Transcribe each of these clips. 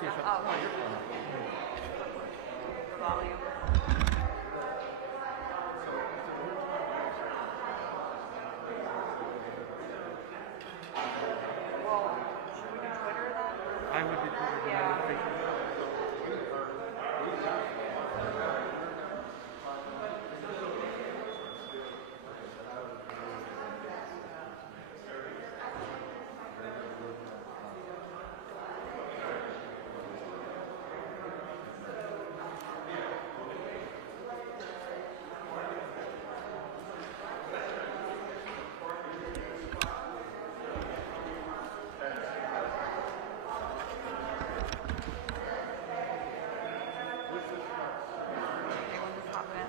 Vaccination. Oh, okay. The volume. Well, should we do Twitter then? I would be doing the Yeah. notification. Anyone just hop in?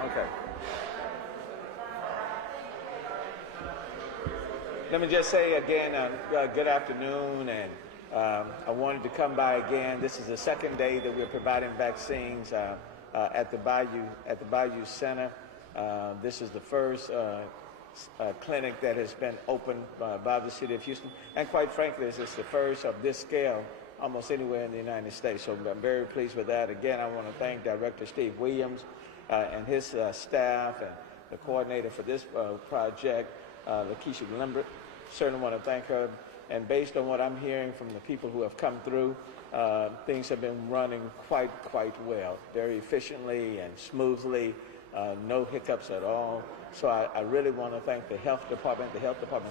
Okay. Let me just say again, good afternoon, and I wanted to come by again. This is the second day that we're providing vaccines at the Bayou Center. This is the first clinic that has been opened by the city of Houston, and quite frankly, this is the first of this scale almost anywhere in the United States. So I'm very pleased with that. Again, I want to thank Director Steve Williams and his staff and the coordinator for this project, Lakeisha Limbrick. Certainly want to thank her. And based on what I'm hearing from the people who have come through, things have been running quite well, very efficiently and smoothly, no hiccups at all. So I really want to thank the health department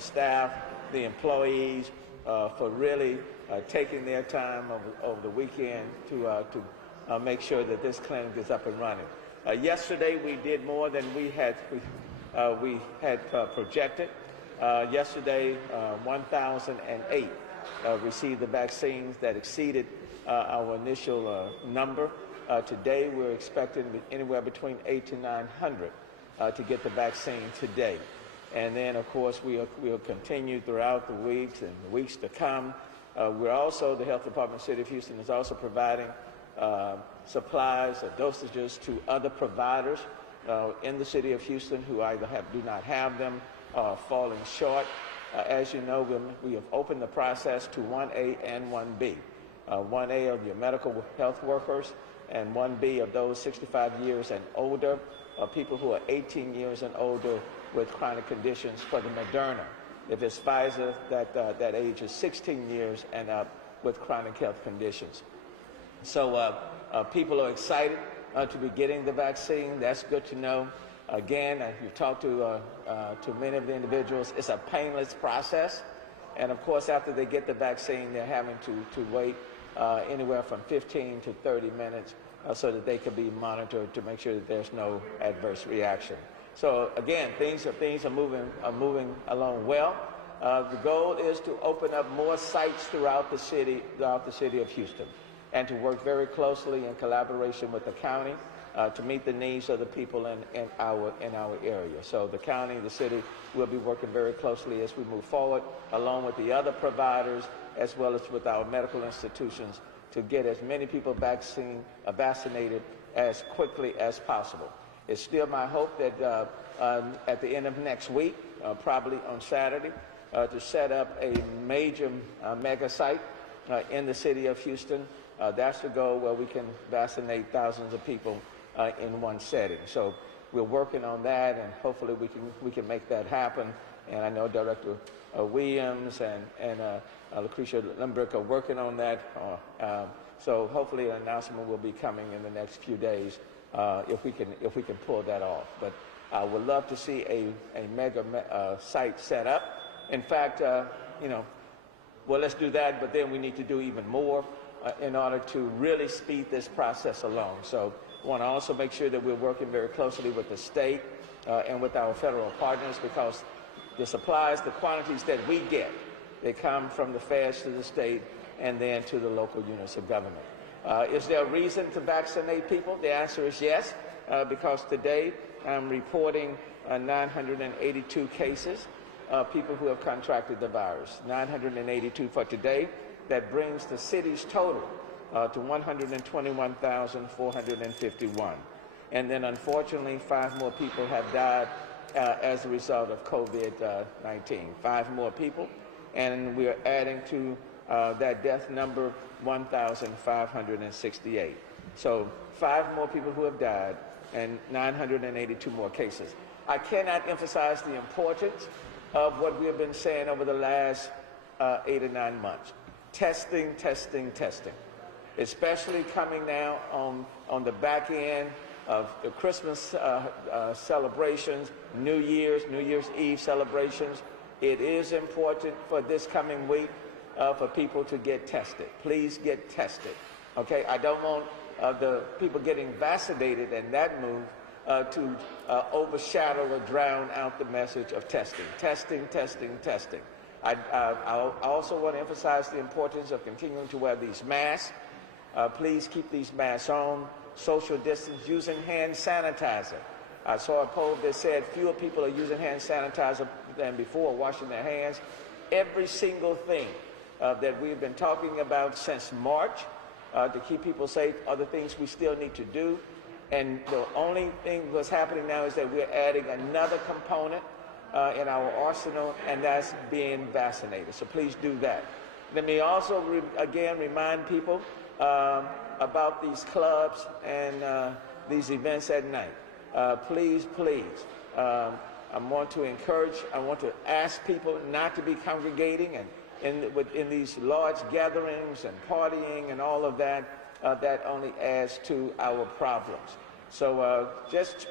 staff, the employees, for really taking their time over the weekend to make sure that this clinic is up and running. Yesterday we did more than we had projected. Yesterday, 1,008 received the vaccines. That exceeded our initial number. Today, we're expecting anywhere between 800 to 900 to get the vaccine today. And then, of course, we'll continue throughout the weeks and the weeks to come. We're also, the Health Department of the City of Houston is also providing supplies or dosages to other providers in the City of Houston who either do not have them falling short. As you know, we have opened the process to 1A and 1B. 1A of your medical health workers and 1B of those 65 years and older, people who are 18 years and older with chronic conditions for the Moderna. If it's Pfizer, that age is 16 years and up with chronic health conditions. So people are excited to be getting the vaccine. That's good to know. Again, you've talked to many of the individuals. It's a painless process. And of course, after they get the vaccine, they're having to wait anywhere from 15 to 30 minutes so that they can be monitored to make sure that there's no adverse reaction. So again, things are moving along well. The goal is to open up more sites throughout the city of Houston, and to work very closely in collaboration with the county to meet the needs of the people in our area. So the county, the city will be working very closely as we move forward, along with the other providers, as well as with our medical institutions, to get as many people vaccinated as quickly as possible. It's still my hope that at the end of next week, probably on Saturday, to set up a major mega site in the city of Houston. That's the goal, where we can vaccinate thousands of people in one setting. So we're working on that, and hopefully we can make that happen. And I know Director Williams and Lakeisha Limbrick are working on that. So hopefully an announcement will be coming in the next few days if we can pull that off. But I would love to see a mega site set up. In fact, well, let's do that, but then we need to do even more in order to really speed this process along. So I want to also make sure that we're working very closely with the state and with our federal partners, because the supplies, the quantities that we get They come from the feds to the state and then to the local units of government. Is there a reason to vaccinate people? The answer is yes, because today I'm reporting 982 cases of people who have contracted the virus. 982 for today. That brings the city's total to 121,451. And then unfortunately, 5 more people have died as a result of COVID-19. 5 more people, and we are adding to that death number 1,568. So 5 more people who have died and 982 more cases. I cannot emphasize the importance of what we have been saying over the last 8 or 9 months. Testing, testing, testing. Especially coming now on the back end of the Christmas celebrations, New Year's Eve celebrations. It is important for this coming week for people to get tested. Please get tested. Okay, I don't want the people getting vaccinated and that move to overshadow or drown out the message of testing. Testing, testing, testing. I also want to emphasize the importance of continuing to wear these masks. Please keep these masks on, social distance, using hand sanitizer. I saw a poll that said fewer people are using hand sanitizer than before, washing their hands. Every single thing that we've been talking about since March to keep people safe are the things we still need to do. And the only thing that's happening now is that we're adding another component in our arsenal, and that's being vaccinated. So please do that. Let me also again remind people about these clubs and these events at night. Please, please, I want to ask people not to be congregating and in these large gatherings and partying and all of that. That only adds to our problems. So just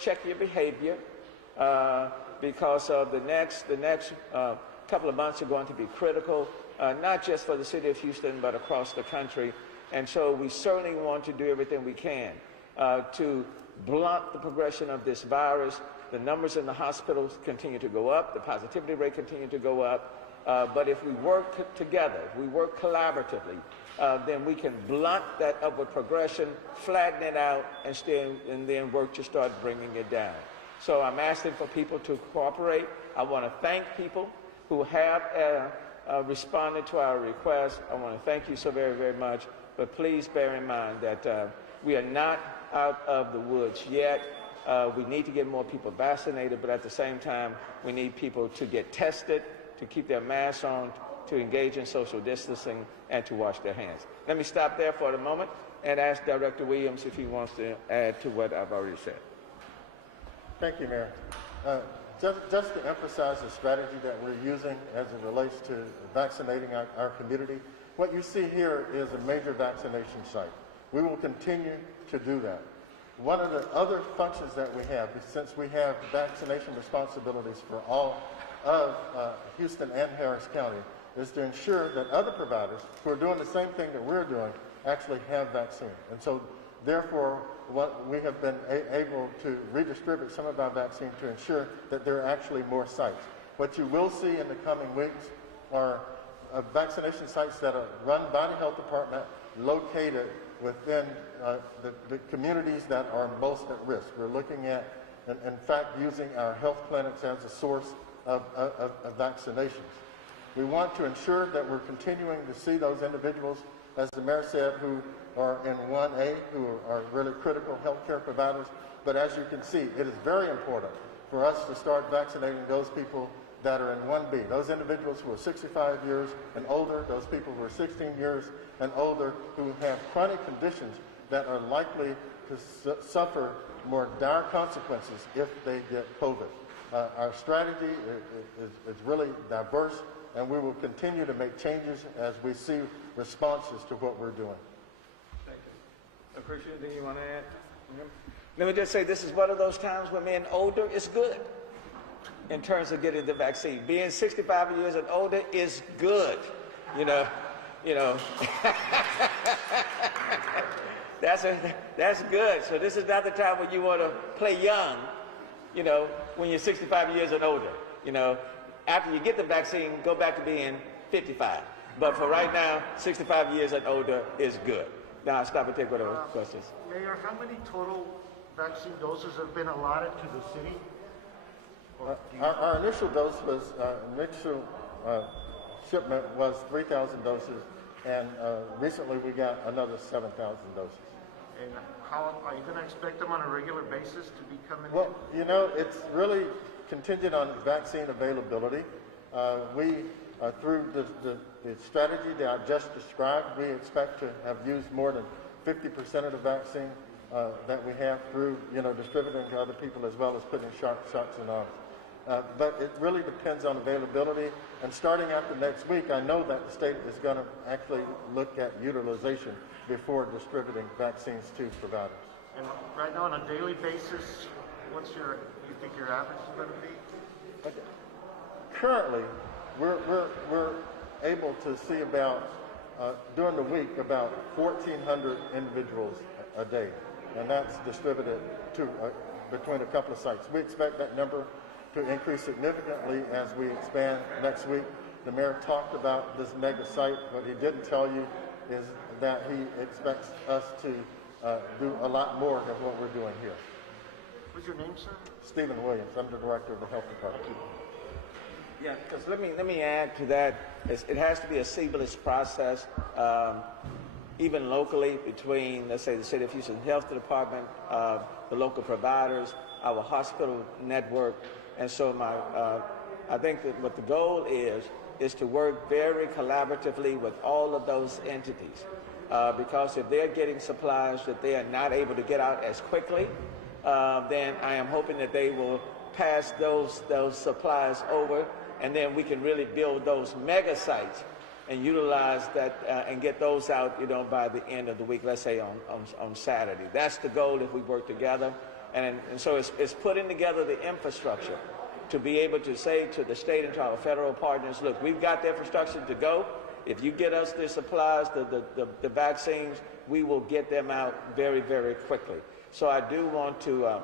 check your behavior because the next couple of months are going to be critical, not just for the city of Houston, but across the country. And so we certainly want to do everything we can to blunt the progression of this virus. The numbers in the hospitals continue to go up. The positivity rate continues to go up. But if we work together, if we work collaboratively, then we can blunt that upward progression, flatten it out, and then work to start bringing it down. So I'm asking for people to cooperate. I want to thank people who have responded to our request. I want to thank you so very, very much. But please bear in mind that we are not out of the woods yet. We need to get more people vaccinated, but at the same time, we need people to get tested, to keep their masks on, to engage in social distancing, and to wash their hands. Let me stop there for a moment and ask Director Williams if he wants to add to what I've already said. Thank you, Mayor. Just to emphasize the strategy that we're using as it relates to vaccinating our community, what you see here is a major vaccination site. We will continue to do that. One of the other functions that we have, since we have vaccination responsibilities for all of Houston and Harris County, is to ensure that other providers who are doing the same thing that we're doing actually have vaccine. And so therefore, what we have been able to redistribute some of our vaccine to ensure that there are actually more sites. What you will see in the coming weeks are vaccination sites that are run by the health department, located within the communities that are most at risk. We're looking at, in fact, using our health clinics as a source of vaccinations. We want to ensure that we're continuing to see those individuals, as the mayor said, who are in 1A, who are really critical healthcare providers. But as you can see, it is very important for us to start vaccinating those people that are in 1B, those individuals who are 65 years and older, those people who are 16 years and older, who have chronic conditions that are likely to suffer more dire consequences if they get COVID. Our strategy is really diverse, and we will continue to make changes as we see responses to what we're doing. Thank you. Appreciate anything you want to add? Let me just say, this is one of those times when being older is good in terms of getting the vaccine. Being 65 years and older is good, you know. That's good. So this is not the time when you want to play young, you know, when you're 65 years and older, you know. after you get the vaccine, go back to being 55. But for right now, 65 years and older is good. Now, I'll stop and take whatever questions. Mayor, how many total vaccine doses have been allotted to the city? Our initial dose was, initial shipment was 3,000 doses, and recently we got another 7,000 doses. And how are you going to expect them on a regular basis to be coming Well, you know, it's really contingent on vaccine availability. Through the strategy that I just described, we expect to have used more than 50% of the vaccine that we have through, distributing to other people as well as putting shots in arms. But it really depends on availability. And starting after next week, I know that the state is going to actually look at utilization before distributing vaccines to providers. And right now, on a daily basis, you think your average is going to be? Okay. Currently, we're able to see about, during the week, about 1,400 individuals a day. And that's distributed to between a couple of sites. We expect that number to increase significantly as we expand next week. The mayor talked about this mega site. What he didn't tell you is that he expects us to do a lot more than what we're doing here. What's your name, sir? Stephen Williams. I'm the director of the health department. Yeah, because let me add to that. It has to be a seamless process, even locally between, let's say, the City of Houston Health Department, the local providers, our hospital network, and so I think that what the goal is to work very collaboratively with all of those entities, because if they're getting supplies that they are not able to get out as quickly, then I am hoping that they will pass those supplies over, and then we can really build those mega sites and utilize that and get those out, by the end of the week, let's say on Saturday. That's the goal if we work together. And so it's putting together the infrastructure to be able to say to the state and to our federal partners, look, we've got the infrastructure to go. If you get us the supplies, the vaccines, we will get them out very, very quickly. So I do want to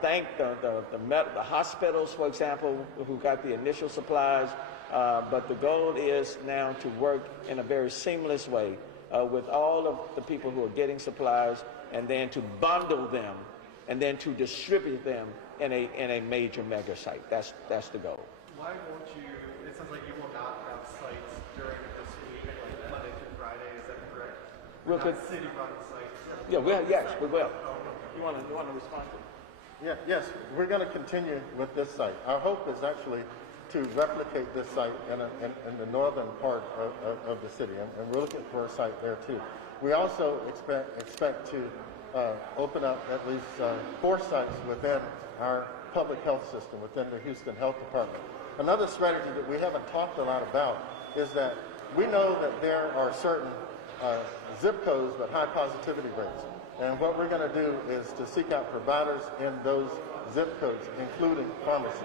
thank the hospitals, for example, who got the initial supplies, but the goal is now to work in a very seamless way with all of the people who are getting supplies, and then to bundle them, and then to distribute them in a major mega site. That's the goal. Why won't you, it sounds like you will not have sites during this week, like Monday through Friday, is that correct? Real quick. Not city-run sites? Yeah, yes, we will. You want to respond to it? Yeah, yes, we're going to continue with this site. Our hope is actually to replicate this site in the northern part of the city, and we're looking for a site there too. We also expect to open up at least 4 sites within our public health system, within the Houston Health Department. Another strategy that we haven't talked a lot about is that we know that there are certain zip codes with high positivity rates. And what we're going to do is to seek out providers in those zip codes, including pharmacies.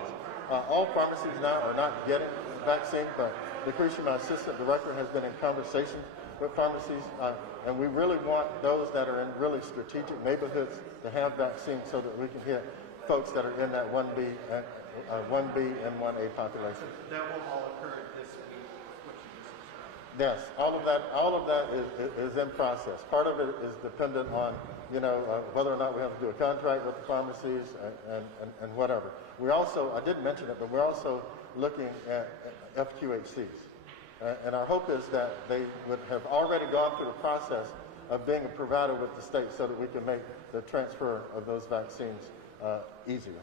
All pharmacies now are not getting vaccine, but Lucretia, my assistant director, has been in conversation with pharmacies, and we really want those that are in really strategic neighborhoods to have vaccines so that we can hit folks that are in that 1B and 1A population. That will all occur this week, what you just described. Yes, all of that is in process. Part of it is dependent on, whether or not we have to do a contract with the pharmacies and whatever. We also, I didn't mention it, but we're also looking at FQHCs. And our hope is that they would have already gone through the process of being a provider with the state so that we can make the transfer of those vaccines easier.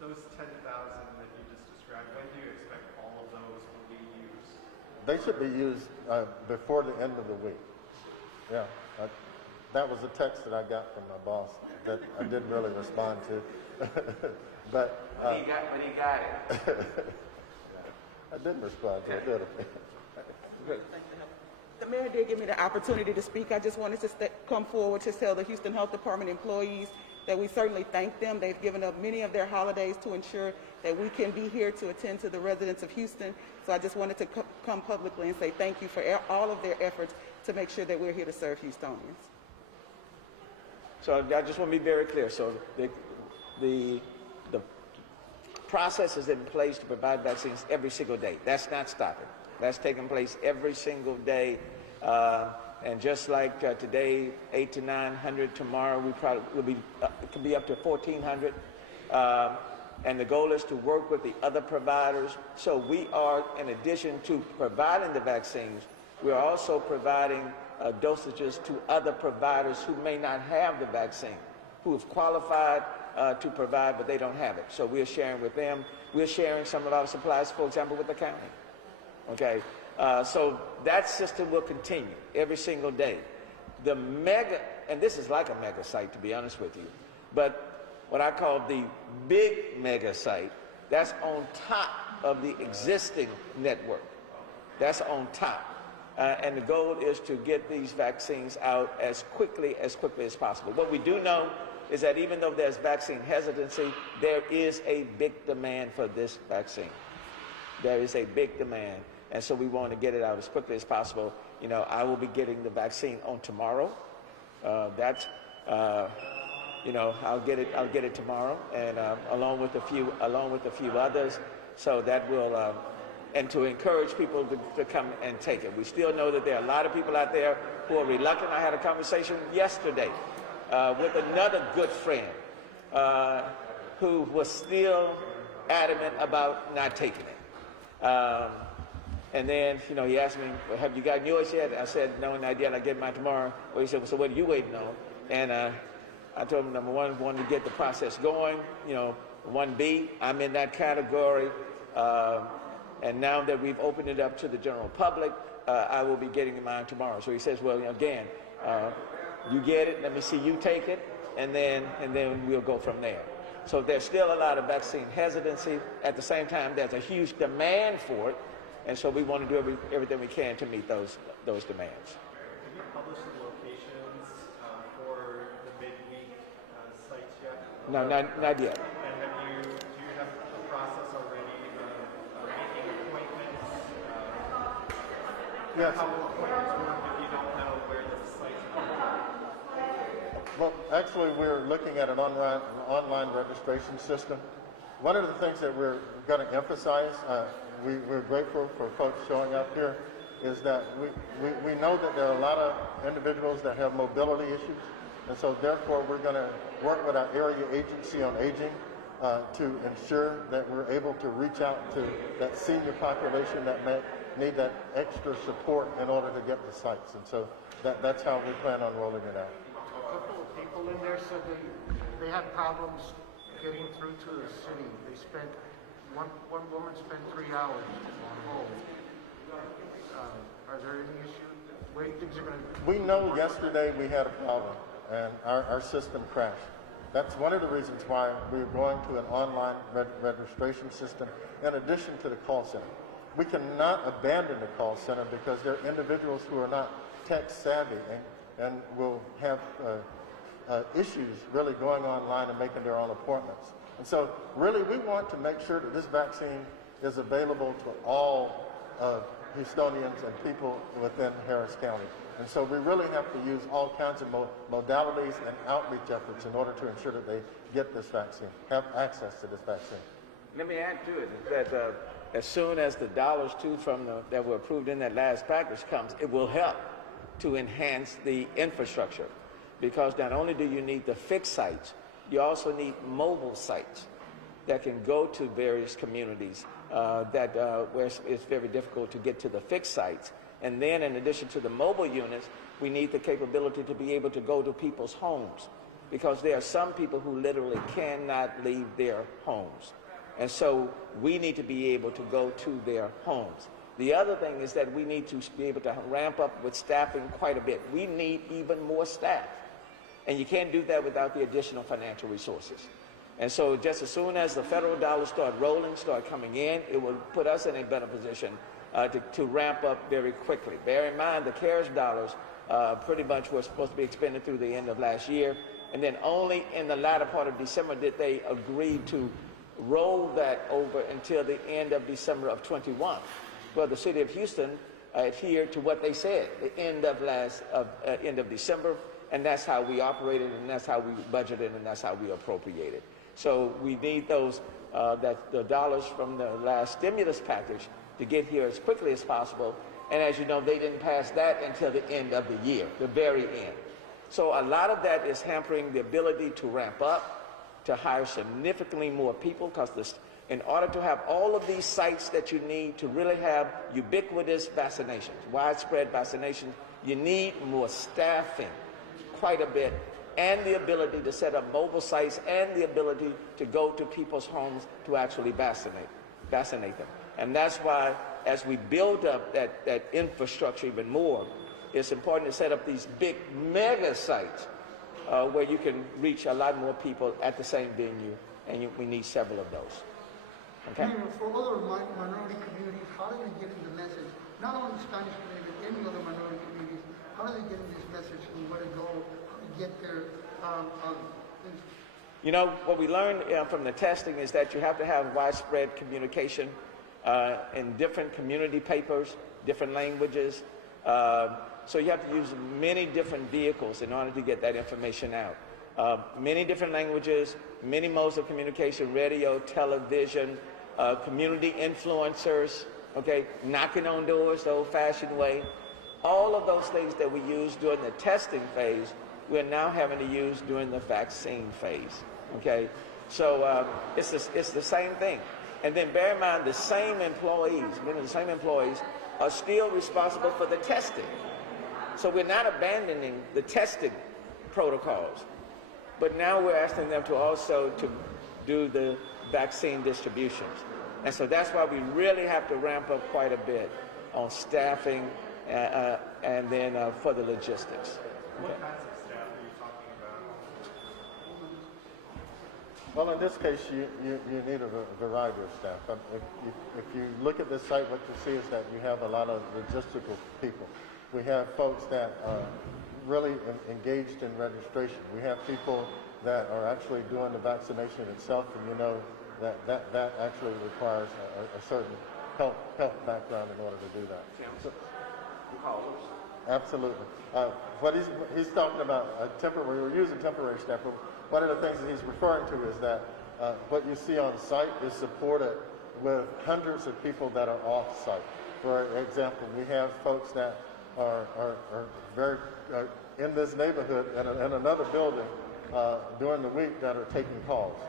Those 10,000 that you just described, when do you expect all of those will be used? They should be used before the end of the week. Yeah, that was a text that I got from my boss that I didn't really respond to. But When he got it. I didn't respond to it, did I? The mayor did give me the opportunity to speak. I just wanted to come forward to tell the Houston Health Department employees that we certainly thank them. They've given up many of their holidays to ensure that we can be here to attend to the residents of Houston. So I just wanted to come publicly and say thank you for all of their efforts to make sure that we're here to serve Houstonians. So I just want to be very clear. So the process is in place to provide vaccines every single day. That's not stopping. That's taking place every single day. And just like today, 800 to 900, tomorrow we probably will be, it can be up to 1,400. And the goal is to work with the other providers. So we are, in addition to providing the vaccines, we are also providing dosages to other providers who may not have the vaccine, who have qualified to provide, but they don't have it. So we're sharing with them. We're sharing some of our supplies, for example, with the county. Okay, so that system will continue every single day. The mega, and this is like a mega site, to be honest with you, but what I call the big mega site, that's on top of the existing network. That's on top. And the goal is to get these vaccines out as quickly as possible. What we do know is that even though there's vaccine hesitancy, there is a big demand for this vaccine. There is a big demand. And so we want to get it out as quickly as possible. You know, I will be getting the vaccine on tomorrow. You know, I'll get it tomorrow, and along with a few others. So that will, and to encourage people to come and take it. We still know that there are a lot of people out there who are reluctant. I had a conversation yesterday with another good friend who was still adamant about not taking it. And then, you know, he asked me, well, have you gotten yours yet? I said, no, not yet. I'll get mine tomorrow. Well, he said, well, so what are you waiting on? And I told him, number one, wanted to get the process going. You know, 1B, I'm in that category. And now that we've opened it up to the general public, I will be getting mine tomorrow. So he says, well, again, you get it, let me see you take it, and then we'll go from there. So there's still a lot of vaccine hesitancy. At the same time, there's a huge demand for it, and so we want to do everything we can to meet those demands. Have you published the locations for the midweek sites yet? No, not yet. And do you have a process already of making appointments? Yes. How will appointments work if you don't know where the sites are? Well, actually, we're looking at an online registration system. One of the things that we're going to emphasize, we're grateful for folks showing up here, is that we know that there are a lot of individuals that have mobility issues, and so therefore we're going to work with our area agency on aging to ensure that we're able to reach out to that senior population that may need that extra support in order to get to sites, and so that's how we plan on rolling it out. A couple of people in there said they had problems getting through to the city. They spent, one woman spent 3 hours on hold. Are there any issues? Where do you think things are going to... We know yesterday we had a problem and our system crashed. That's one of the reasons why we're going to an online registration system in addition to the call center. We cannot abandon the call center because there are individuals who are not tech savvy and will have issues really going online and making their own appointments. And so really we want to make sure that this vaccine is available to all Houstonians and people within Harris County. And so we really have to use all kinds of modalities and outreach efforts in order to ensure that they get this vaccine, have access to this vaccine. Let me add to it that as soon as the dollars too that were approved in that last package comes, it will help to enhance the infrastructure, because not only do you need the fixed sites, you also need mobile sites that can go to various communities where it's very difficult to get to the fixed sites. And then in addition to the mobile units, we need the capability to be able to go to people's homes, because there are some people who literally cannot leave their homes. And so we need to be able to go to their homes. The other thing is that we need to be able to ramp up with staffing quite a bit. We need even more staff. And you can't do that without the additional financial resources. And so just as soon as the federal dollars start rolling, start coming in, it will put us in a better position to ramp up very quickly. Bear in mind, the CARES dollars pretty much were supposed to be expended through the end of last year. And then only in the latter part of December did they agree to roll that over until the end of December of 21. Well, the city of Houston adhered to what they said, the end of December, and that's how we operated, and that's how we budgeted, and that's how we appropriated. So we need those that the dollars from the last stimulus package to get here as quickly as possible. And as you know, they didn't pass that until the end of the year, the very end. So a lot of that is hampering the ability to ramp up, to hire significantly more people, because in order to have all of these sites that you need to really have ubiquitous vaccinations, widespread vaccinations, you need more staffing, quite a bit, and the ability to set up mobile sites and the ability to go to people's homes to actually vaccinate them. And that's why, as we build up that infrastructure even more, it's important to set up these big mega sites where you can reach a lot more people at the same venue, and we need several of those. Okay? For other minority communities, how are they getting the message? Not only Spanish community, but any other minority communities, how are they getting this message and where to go to get their You know, what we learned from the testing is that you have to have widespread communication in different community papers, different languages. So you have to use many different vehicles in order to get that information out. Many different languages, many modes of communication, radio, television, community influencers, okay, knocking on doors the old-fashioned way. All of those things that we used during the testing phase, we're now having to use during the vaccine phase, okay? So it's the same thing. And then bear in mind, the same employees, are still responsible for the testing. So we're not abandoning the testing protocols, but now we're asking them to also to do the vaccine distributions. And so that's why we really have to ramp up quite a bit on staffing and then for the logistics. Okay. What kinds of staff are you talking about? Well, in this case, you need a variety of staff. If you look at this site, what you see is that you have a lot of logistical people. We have folks that are really engaged in registration. We have people that are actually doing the vaccination itself, and you know that actually requires a certain health background in order to do that. So, absolutely. What he's talking about, temporary, we're using temporary staff, but one of the things that he's referring to is that what you see on site is supported with hundreds of people that are off site. For example, we have folks that are very in this neighborhood and in another building during the week that are taking calls.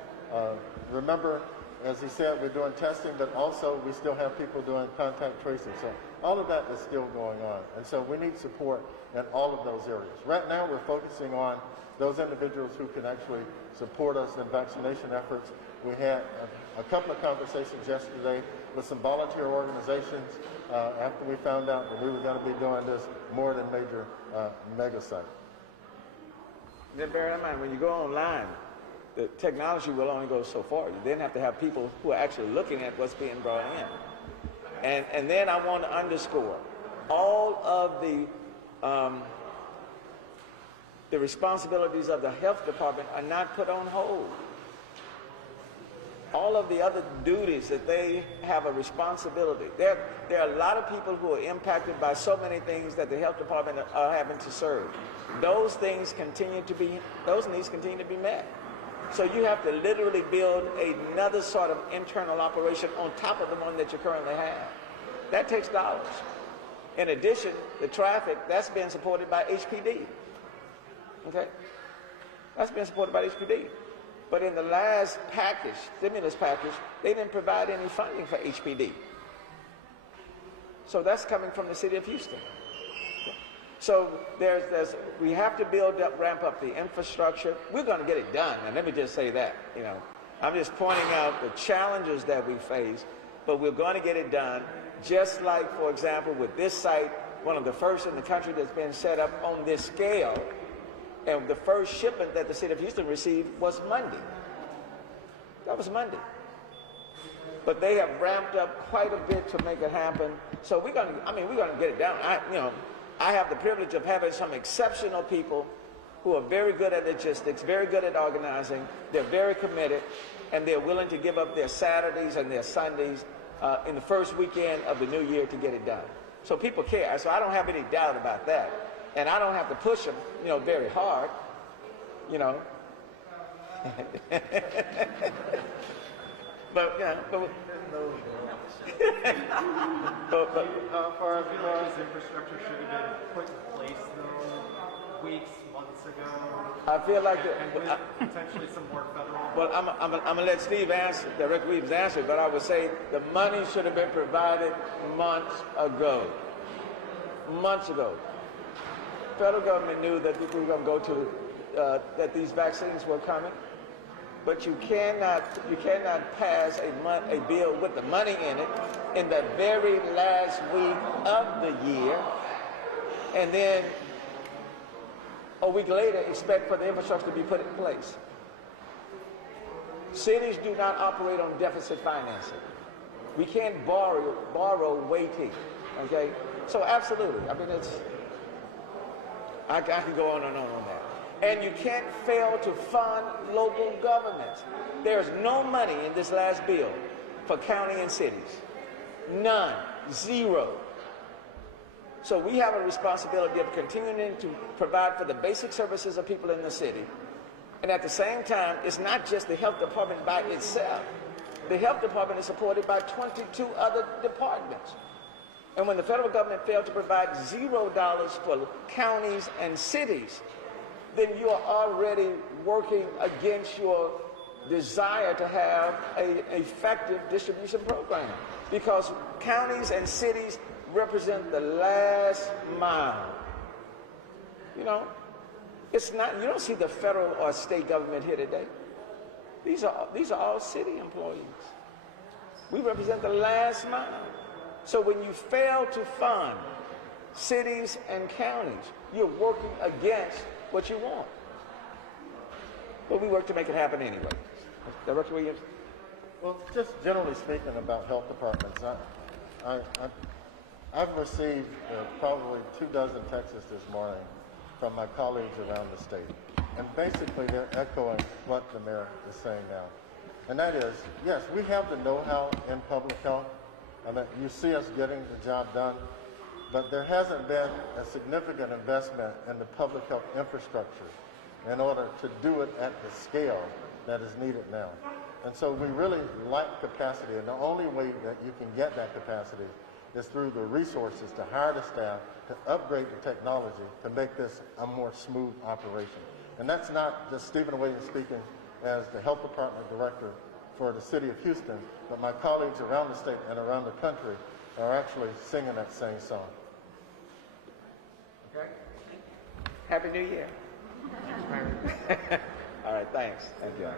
Remember, as he said, we're doing testing, but also we still have people doing contact tracing. So all of that is still going on. And so we need support in all of those areas. Right now, we're focusing on those individuals who can actually support us in vaccination efforts. We had a couple of conversations yesterday with some volunteer organizations after we found out that we were going to be doing this more than major mega site. Then bear in mind, when you go online, the technology will only go so far. You then have to have people who are actually looking at what's being brought in. And then I want to underscore, all of the responsibilities of the health department are not put on hold. All of the other duties that they have a responsibility. There are a lot of people who are impacted by so many things that the health department are having to serve. Those needs continue to be met. So you have to literally build another sort of internal operation on top of the one that you currently have. That takes dollars. In addition, the traffic, that's been supported by HPD. Okay? That's been supported by HPD. But in the last package, stimulus package, they didn't provide any funding for HPD. So that's coming from the city of Houston. So we have to ramp up the infrastructure. We're going to get it done. And let me just say that, I'm just pointing out the challenges that we face, but we're going to get it done. Just like, for example, with this site, one of the first in the country that's been set up on this scale. And the first shipment that the city of Houston received was Monday. That was Monday. But they have ramped up quite a bit to make it happen. So we're going to get it down. I have the privilege of having some exceptional people who are very good at logistics, very good at organizing. They're very committed, and they're willing to give up their Saturdays and their Sundays in the first weekend of the new year to get it done. So people care. So I don't have any doubt about that. And I don't have to push them, very hard, But yeah, but How far have I you feel like gone? this infrastructure should have been put in place though, weeks, months ago, I feel like and with potentially some more federal. well, I'm gonna let Steve answer, Director Reeves answer, but I would say the money should have been provided months ago. Months ago. Federal government knew that we were going to go to, that these vaccines were coming, but you cannot pass a bill with the money in it in the very last week of the year, and then a week later expect for the infrastructure to be put in place. Cities do not operate on deficit financing. We can't borrow waiting, okay? So absolutely, I mean, I can go on and on that. And you can't fail to fund local governments. There's no money in this last bill for county and cities. None, zero. So we have a responsibility of continuing to provide for the basic services of people in the city. And at the same time, it's not just the health department by itself. The health department is supported by 22 other departments. And when the federal government failed to provide $0 for counties and cities, then you are already working against your desire to have an effective distribution program. Because counties and cities represent the last mile. You know, it's not, you don't see the federal or state government here today. These are all city employees. We represent the last mile. So when you fail to fund cities and counties, you're working against what you want. But we work to make it happen anyway. Director Williams? Well, just generally speaking about health departments, I've received probably 24 texts this morning from my colleagues around the state. And basically they're echoing what the mayor is saying now. And that is, yes, we have the know-how in public health. I mean, you see us getting the job done, but there hasn't been a significant investment in the public health infrastructure in order to do it at the scale that is needed now. And so we really lack capacity, and the only way that you can get that capacity is through the resources to hire the staff, to upgrade the technology, to make this a more smooth operation. And that's not just Stephen Williams speaking as the health department director for the city of Houston, but my colleagues around the state and around the country are actually singing that same song. Okay? Happy New Year. All right, thanks. Thank you.